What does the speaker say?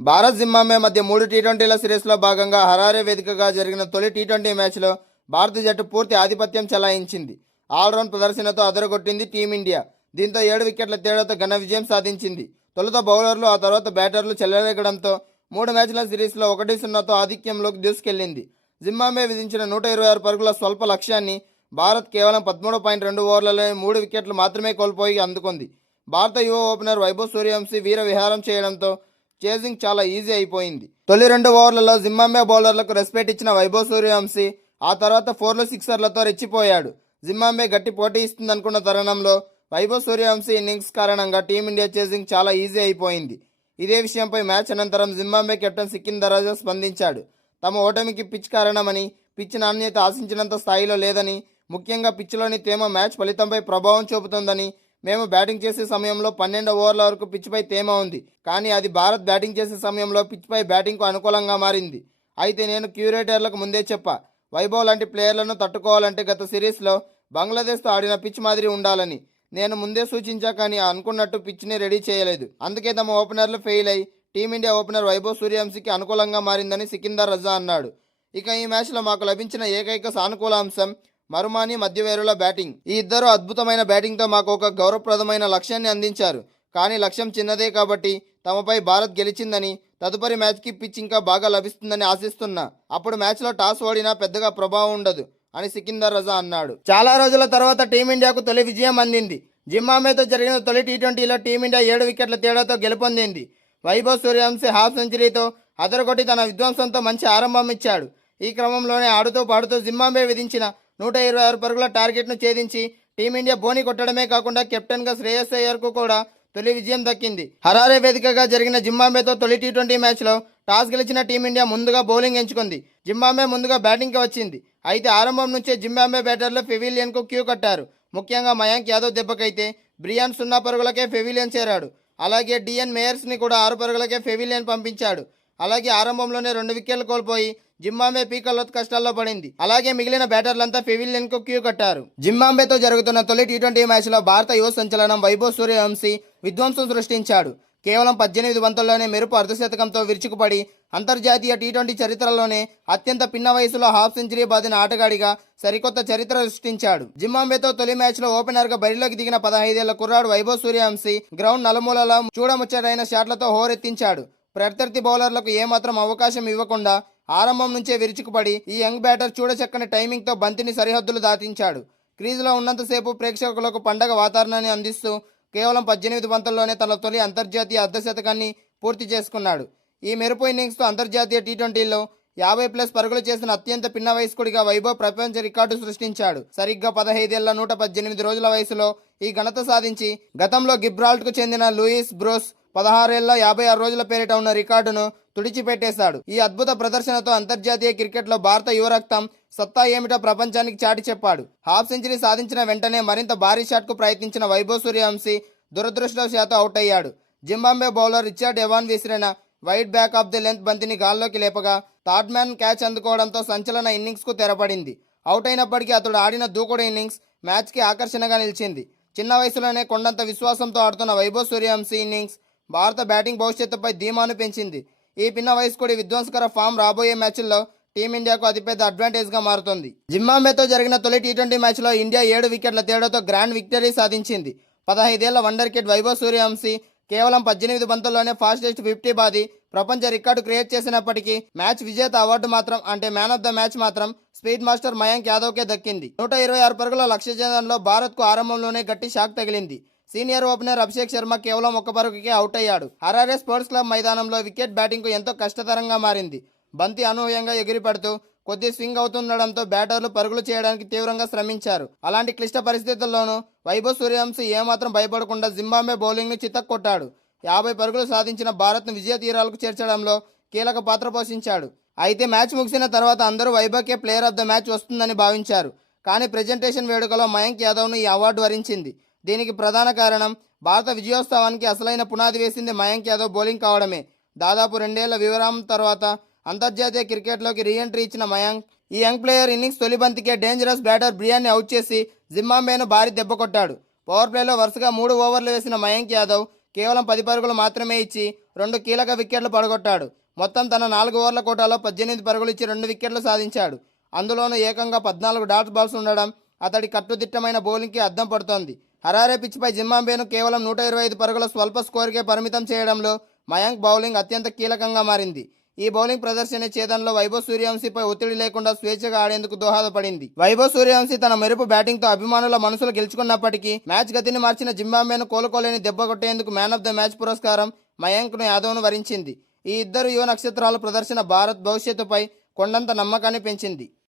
Bharat Zimbabwe మధ్య 3 టీ20ల సిరీస్లో భాగంగా హరారే వేదికగా జరిగిన తొలి టీ20 మ్యాచ్లో భారత జట్టు పూర్తి ఆధిపత్యం చెలాయించింది. ఆల్రౌండ్ ప్రదర్శనతో అదరగొట్టింది టీమిండియా. దీంతో 7 వికెట్ల తేడాతో ఘన విజయం సాధించింది. తొలుత బౌలర్లు, ఆ తర్వాత బ్యాటర్లు చెలరేగడంతో 3 మ్యాచ్ల సిరీస్లో 1-0తో ఆధిక్యంలోకి దూసుకెళ్లింది. జింబాబ్వే విధించిన 126 పరుగుల స్వల్ప లక్ష్యాన్ని భారత్ కేవలం 13.2 ఓవర్లలోనే 3 వికెట్లు మాత్రమే కోల్పోయి అందుకుంది. భారత యువ ఓపెనర్ వైభవ్ సూర్యవంశీ వీర విహారం చేయడంతో చేజింగ్ చాలా ఈజీ అయిపోయింది. తొలి 2 ఓవర్లలో జింబాబ్వే బౌలర్లకు రెస్పెక్ట్ ఇచ్చిన వైభవ్ సూర్యవంశీ ఆ తర్వాత 4లు, 6లతో రెచ్చిపోయాడు. జింబాబ్వే గట్టి పోటీ ఇస్తుందనుకున్న తరుణంలో వైభవ్ సూర్యవంశీ ఇన్నింగ్స్ కారణంగా టీమిండియా చేజింగ్ చాలా ఈజీ అయిపోయింది. ఇదే విషయంపై మ్యాచ్ అనంతరం జింబాబ్వే కెప్టెన్ సికిందర్ రజా స్పందించాడు. తమ ఓటమికి పిచ్ కారణమని, పిచ్ నాణ్యత ఆశించినంత స్థాయిలో లేదని, ముఖ్యంగా పిచ్లోని తేమ మ్యాచ్ ఫలితంపై ప్రభావం చూపుతుందని, మేము బ్యాటింగ్ చేసే సమయంలో 12 ఓవర్ల వరకు పిచ్పై తేమ ఉంది, కానీ అది భారత్ బ్యాటింగ్ చేసే సమయంలో పిచ్పై బ్యాటింగ్కు అనుకూలంగా మారింది. అయితే నేను క్యూరేటర్లకు ముందే చెప్పా, వైభవ్ లాంటి ప్లేయర్లను తట్టుకోవాలంటే గత సిరీస్లో బంగ్లాదేశ్తో ఆడిన పిచ్ మాదిరి ఉండాలని నేను ముందే సూచించా, కానీ అనుకున్నట్టు పిచ్ని రెడీ చేయలేదు. అందుకే తమ ఓపెనర్లు ఫెయిల్ అయి టీమిండియా ఓపెనర్ వైభవ్ సూర్యవంశీకి అనుకూలంగా మారిందని సికిందర్ రజా అన్నాడు. ఇక ఈ మ్యాచ్లో మాకు లభించిన ఏకైక సానుకూల అంశం మరుమాని, మధ్యవేరుల బ్యాటింగ్. ఈ ఇద్దరు అద్భుతమైన బ్యాటింగ్తో మాకు ఒక గౌరవప్రదమైన లక్ష్యాన్ని అందించారు. కానీ లక్ష్యం చిన్నదే కాబట్టి తమపై భారత్ గెలిచిందని, తదుపరి మ్యాచ్కి పిచ్ ఇంకా బాగా లభిస్తుందని ఆశిస్తున్నా. అప్పుడు మ్యాచ్లో టాస్ ఓడినా పెద్దగా ప్రభావం ఉండదు అని సికిందర్ రజా అన్నాడు. చాలా రోజుల తర్వాత టీమిండియాకు తొలి విజయం అందింది. జింబాబ్వేతో జరిగిన తొలి టీ20లో టీమిండియా 7 వికెట్ల తేడాతో గెలుపొందింది. వైభవ్ సూర్యవంశీ హాఫ్ సెంచరీతో అదరగొట్టి తన విధ్వంసంతో మంచి ఆరంభం ఇచ్చాడు. ఈ క్రమంలోనే ఆడుతూ పాడుతూ జింబాబ్వే విధించిన 126 పరుగుల టార్గెట్ను ఛేదించి టీమిండియా బోని కొట్టడమే కాకుండా కెప్టెన్గా శ్రేయస్ అయ్యర్కు కూడా తొలి విజయం దక్కింది. హరారే వేదికగా జరిగిన జింబాబ్వేతో తొలి టీ20 మ్యాచ్లో టాస్ గెలిచిన టీమిండియా ముందుగా బౌలింగ్ ఎంచుకుంది. జింబాబ్వే ముందుగా బ్యాటింగ్కి వచ్చింది. అయితే ఆరంభం నుంచే జింబాబ్వే బ్యాటర్లు పెవిలియన్కు క్యూ కట్టారు. ముఖ్యంగా మయాంక్ యాదవ్ దెబ్బకైతే బ్రియాన్ 0 పరుగులకే పెవిలియన్ చేరాడు. అలాగే డిఎన్ మేయర్స్ని కూడా 6 పరుగులకే పెవిలియన్ పంపించాడు. అలాగే ఆరంభంలోనే 2 వికెట్లు కోల్పోయి జింబాబ్వే పీకల్లో కష్టాల్లో పడింది. అలాగే మిగిలిన బ్యాటర్లంతా పెవిలియన్కు క్యూ కట్టారు. జింబాబ్వేతో జరుగుతున్న తొలి టీ20 మ్యాచ్లో భారత యువ సంచలనం వైభవ్ సూర్యవంశీ విధ్వంసం సృష్టించాడు. కేవలం 18 బంతుల్లోనే మెరుపు అర్ధశతకంతో విరుచుకుపడి అంతర్జాతీయ టీ20 చరిత్రలోనే అత్యంత పిన్న వయసులో హాఫ్ సెంచరీ బాదిన ఆటగాడిగా సరికొత్త చరిత్ర సృష్టించాడు. జింబాబ్వేతో తొలి మ్యాచ్లో ఓపెనర్గా బరిలోకి దిగిన 15 ఏళ్ల కుర్రాడు వైభవ్ సూర్యవంశీ గ్రౌండ్ నలుమూలలా చూడముచ్చటైన షాట్లతో హోరెత్తించాడు. ప్రత్యర్థి బౌలర్లకు ఏమాత్రం అవకాశం ఇవ్వకుండా ఆరంభం నుంచే విరుచుకుపడి ఈ యంగ్ బ్యాటర్ చూడచక్కని టైమింగ్తో బంతిని సరిహద్దులు దాటించాడు. క్రీజులో ఉన్నంతసేపు ప్రేక్షకులకు పండగ వాతావరణాన్ని అందిస్తూ కేవలం 18 బంతుల్లోనే తన తొలి అంతర్జాతీయ అర్ధశతకాన్ని పూర్తి చేసుకున్నాడు. ఈ మెరుపు ఇన్నింగ్స్తో అంతర్జాతీయ టీ20లో 50+ పరుగులు చేసిన అత్యంత పిన్న వయస్కుడిగా వైభవ్ ప్రపంచ రికార్డు సృష్టించాడు. సరిగ్గా 15 ఏళ్ల 118 రోజుల వయసులో ఈ ఘనత సాధించి గతంలో గిబ్రాల్టర్కు చెందిన లూయిస్ బ్రూస్ 16 ఏళ్ల 56 రోజుల పేరిట ఉన్న రికార్డును తుడిచిపెట్టేశాడు. ఈ అద్భుత ప్రదర్శనతో అంతర్జాతీయ క్రికెట్లో భారత యువరక్తం సత్తా ఏమిటో ప్రపంచానికి చాటి చెప్పాడు. హాఫ్ సెంచరీ సాధించిన వెంటనే మరింత భారీ షాట్కు ప్రయత్నించిన వైభవ్ సూర్యవంశీ దురదృష్టవశాత్తు అవుట్ అయ్యాడు. జింబాబ్వే బౌలర్ రిచర్డ్ ఎవాన్ విసిరిన wide back of the length బంతిని గాల్లోకి లేపగా థర్డ్ మ్యాన్ క్యాచ్ అందుకోవడంతో సంచలన ఇన్నింగ్స్కు తెరపడింది. అవుట్ అయినప్పటికీ అతడు ఆడిన దూకుడు ఇన్నింగ్స్ మ్యాచ్కి ఆకర్షణగా నిలిచింది. చిన్న వయసులోనే కొండంత విశ్వాసంతో ఆడుతున్న వైభవ్ సూర్యవంశీ ఇన్నింగ్స్ భారత బ్యాటింగ్ భవిష్యత్తుపై ధీమాను పెంచింది. ఈ పిన్న వయస్కుడి విధ్వంసకర ఫామ్ రాబోయే మ్యాచ్ల్లో టీమిండియాకు అతిపెద్ద అడ్వాంటేజ్గా మారుతుంది. జింబాబ్వేతో జరిగిన తొలి టీ20 మ్యాచ్లో ఇండియా 7 వికెట్ల తేడాతో గ్రాండ్ విక్టరీ సాధించింది. 15 ఏళ్ల వండర్ కిడ్ వైభవ్ సూర్యవంశీ కేవలం 18 బంతుల్లోనే ఫాస్టెస్ట్ 50 బాది ప్రపంచ రికార్డు క్రియేట్ చేసినప్పటికీ మ్యాచ్ విజేత అవార్డు మాత్రం, అంటే మ్యాన్ ఆఫ్ ద మ్యాచ్ మాత్రం స్పీడ్ మాస్టర్ మయాంక్ యాదవ్కే దక్కింది. 126 పరుగుల లక్ష్య ఛేదనలో భారత్కు ఆరంభంలోనే గట్టి షాక్ తగిలింది. సీనియర్ ఓపెనర్ అభిషేక్ శర్మ కేవలం 1 పరుగుకే అవుట్ అయ్యాడు. హరారే స్పోర్ట్స్ క్లబ్ మైదానంలో వికెట్ బ్యాటింగ్కు ఎంతో కష్టతరంగా మారింది. బంతి అనూహ్యంగా ఎగిరిపడుతూ కొద్ది స్వింగ్ అవుతుండడంతో బ్యాటర్లు పరుగులు చేయడానికి తీవ్రంగా శ్రమించారు. అలాంటి క్లిష్ట పరిస్థితుల్లోనూ వైభవ్ సూర్యవంశీ ఏమాత్రం భయపడకుండా జింబాబ్వే బౌలింగ్ను చితక్కొట్టాడు. 50 పరుగులు సాధించిన భారత్ను విజయ తీరాలకు చేర్చడంలో కీలక పాత్ర పోషించాడు. అయితే మ్యాచ్ ముగిసిన తర్వాత అందరూ వైభవ్కే ప్లేయర్ ఆఫ్ ద మ్యాచ్ వస్తుందని భావించారు. కానీ ప్రెజెంటేషన్ వేడుకలో మయాంక్ యాదవ్ను ఈ అవార్డు వరించింది. దీనికి ప్రధాన కారణం భారత విజయోత్సవానికి అసలైన పునాది వేసింది మయాంక్ యాదవ్ బౌలింగ్ కావడమే. దాదాపు 2 ఏళ్ల విరామం తర్వాత అంతర్జాతీయ క్రికెట్లోకి రీఎంట్రీ ఇచ్చిన మయాంక్ ఈ యంగ్ ప్లేయర్ ఇన్నింగ్స్ తొలి బంతికే డేంజరస్ బ్యాటర్ బ్రియాన్ని అవుట్ చేసి జింబాబ్వేను భారీ దెబ్బ కొట్టాడు. పవర్ ప్లేలో వరుసగా 3 ఓవర్లు వేసిన మయాంక్ యాదవ్ కేవలం 10 పరుగులు మాత్రమే ఇచ్చి 2 కీలక వికెట్లు పడగొట్టాడు. మొత్తం తన 4 ఓవర్ల కోటాలో 18 పరుగులు ఇచ్చి 2 వికెట్లు సాధించాడు. అందులోనూ ఏకంగా 14 డాట్ బాల్స్ ఉండడం అతడి కట్టుదిట్టమైన బౌలింగ్కి అద్దం పడుతోంది. హరారే పిచ్పై జింబాబ్వేను కేవలం 125 పరుగుల స్వల్ప స్కోరుకే పరిమితం చేయడంలో మయాంక్ బౌలింగ్ అత్యంత కీలకంగా మారింది. ఈ బౌలింగ్ ప్రదర్శన ఛేదనలో వైభవ్ సూర్యవంశీపై ఒత్తిడి లేకుండా స్వేచ్ఛగా ఆడేందుకు దోహదపడింది. వైభవ్ సూర్యవంశీ తన మెరుపు బ్యాటింగ్తో అభిమానుల మనసులు గెలుచుకున్నప్పటికీ మ్యాచ్ గతిని మార్చిన జింబాబ్వేను కోలుకోలేని దెబ్బ కొట్టేందుకు మ్యాన్ ఆఫ్ ద మ్యాచ్ పురస్కారం మయాంక్ యాదవ్ను వరించింది. ఈ ఇద్దరు యువ నక్షత్రాల ప్రదర్శన భారత్ భవిష్యత్తుపై కొండంత నమ్మకాన్ని పెంచింది.